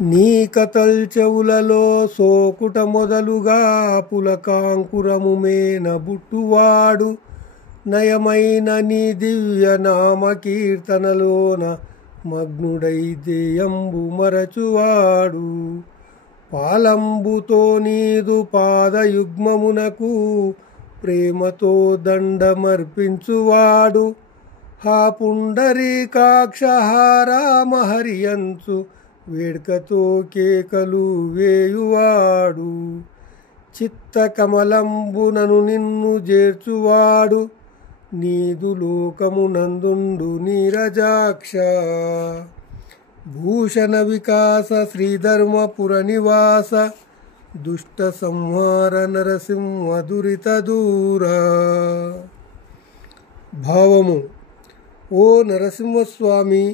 నీ కథల్ చెవులలో సోకుట మొదలుగా పులకాంకురము మేన బుట్టువాడు నయమైన నీ దివ్య నామ కీర్తనలోన మగ్నుడై దేయంబు మరచువాడు పాలంబుతో నీదు పాదయుగ్మమునకు ప్రేమతో దండమర్పించువాడు హా పుండరీకాక్ష రామహరియంచు వేడ్కతో కేకలు వేయువాడు చిత్తకమలంబునను నిన్ను చేర్చువాడు నీదు లోకమునందుండు నీరజాక్ష భూషణ వికాస శ్రీధర్మపుర నివాస దుష్ట సంహార నరసింహ దురిత దూరా. భావము: ఓ నరసింహస్వామి,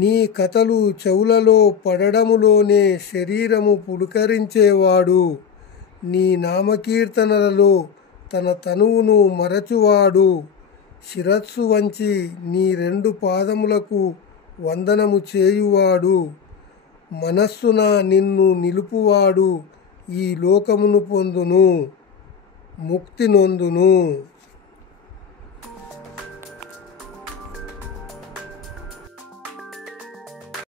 నీ కథలు చెవులలో పడడములోనే శరీరము పులకరించేవాడు, నీ నామకీర్తనలలో తన తనువును మరచువాడు, శిరస్సు వంచి నీ రెండు పాదములకు వందనము చేయువాడు, మనస్సున నిన్ను నిలుపువాడు ఈ లోకమును పొందును, ముక్తి నొందును.